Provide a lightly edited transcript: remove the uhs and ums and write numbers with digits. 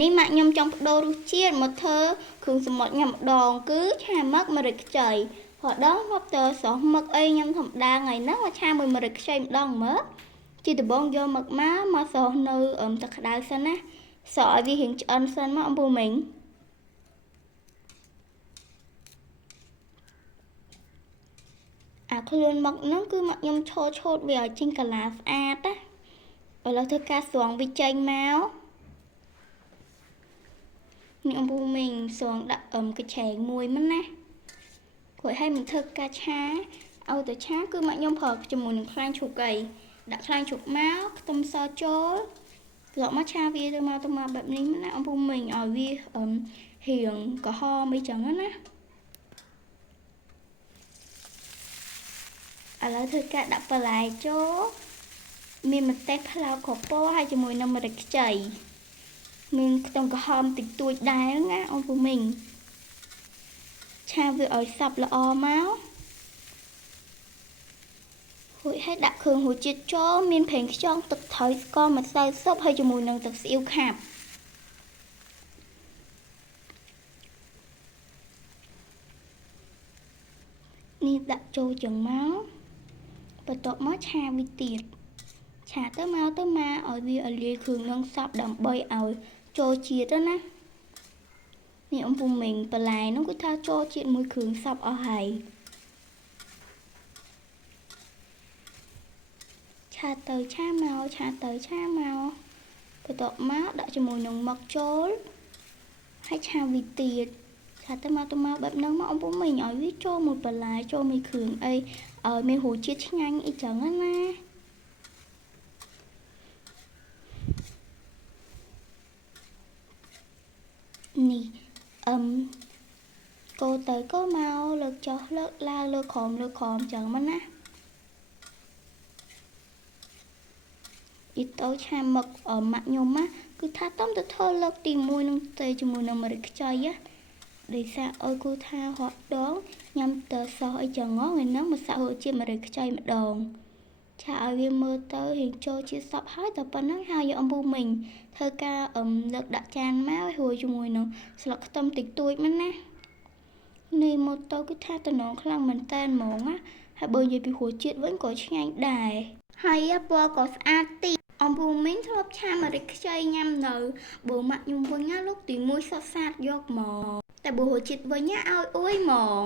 នេះម៉ាក់ខ្ញុំចង់បដូររសជាតិមកធ្វើគ្រឿងសមុទ្រញ៉ាំម្ដងគឺឆាមឹកម្រេចខ្ចីព្រោះដល់មកទៅសោះមឹកអីញ៉ាំធម្មតាថ្ងៃហ្នឹងមកឆាមួយម្រេចខ្ចីម្ដងមើលជាដំបងយកមឹកមកសោះនៅទឹកក្តៅសិនណាសោះឲ្យវារៀងឆ្អិនសិនមកអំពូមីងអាខ្លួនមឹកហ្នឹងគឺម៉ាក់ខ្ញុំឆូតវាឲ្យចេញកាឡាស្អាតណាឥឡូវធ្វើការស្រង់វាចេញមកនេះអំពូមីងស្រង់ដាក់កញ្ឆែងមួយមិនណាព្រោះឲ្យមិនធ្វើការឆាឲ្យទៅឆាគឺម៉ាក់ខ្ញុំប្រើជាមួយនឹងខ្លាញ់ជ្រូកអីដាក់ខ្លាញ់ជ្រូកមកខ្ទឹមសចូលត្រឡប់មកឆាវាទៅមកបែបនេះណាអំពូមីងឲ្យវារៀងក្រហមអីចឹងណាឥឡូវធ្វើការដាក់បន្លែចូលមានម្ទេសផ្លោកក្រពោហើយជាមួយនឹងម្រេចខ្ចីមានខ្ទឹមក្រហមតិចតួចដែរណាអំពូមីងឆាវាឲ្យសព្វល្អមករួចឲ្យដាក់គ្រឿងរសជាតិចូលមានប្រេងខ្យងទឹកត្រីស្ករម្សៅស៊ុបហើយជាមួយនឹងទឹកស៊ីអ៊ីវខាប់នេះដាក់ចូលចឹងមកបន្ទាប់មកឆាវាទៀតឆាទៅមកឲ្យវាឲ្យលាយគ្រឿងនឹងសព្វដើម្បីឲ្យចូលជាតិណានេះអំពូមីងបន្លែនោះគឺថាចូលជាតិមួយគ្រឿងសព្វអស់ហើយឆាទៅឆាមកបន្ទាប់មកដាក់ជាមួយនឹងមឹកចូលហើយឆាវាទៀតឆាទៅមកបែបហ្នឹងមកអំពូមីងឲ្យវាចូលមួយបន្លែចូលមួយគ្រឿងអីឲ្យមានរសជាតិឆ្ងាញ់អីចឹងណានេះកូរទៅកូរមកលើកចុះលើកឡើងលើកក្រោមចឹងមកណាអ៊ីតូឆាមឹកម៉ាក់ខ្ញុំណាគឺថាតំទៅធ្វើលើកទី1នឹងទៅជាមួយនឹងម្រេចខ្ចីណាដោយសារអើយគូថារត់ដងញ៉ាំទៅសោះអីចឹងថ្ងៃហ្នឹងមកសាក់រសជាតិម្រេចខ្ចីម្ដងឆាឲ្យវាមើលទៅរៀងចូលជាតិសពហើយតែប៉ុណ្ណឹងហើយយកអំពូមីងធ្វើការលើកដាក់ចានមករួចជាមួយនឹងស្លឹកខ្ទឹមតិចតួចមកណានេះមកទៅគឺថាតំណងខ្លាំងមែនតែនហ្មងណាហើយបើនិយាយពីរសជាតិវិញក៏ឆ្ងាញ់ដែរហើយពណ៌ក៏ស្អាតទីអំពូមីងធ្លាប់ឆាម្រេចខ្ចីញ៉ាំនៅបើម៉ាក់ខ្ញុំវិញណាលោកទី1សុទ្ធសាធយកមកតែបើរសជាតិវិញណាឲ្យអួយហ្មង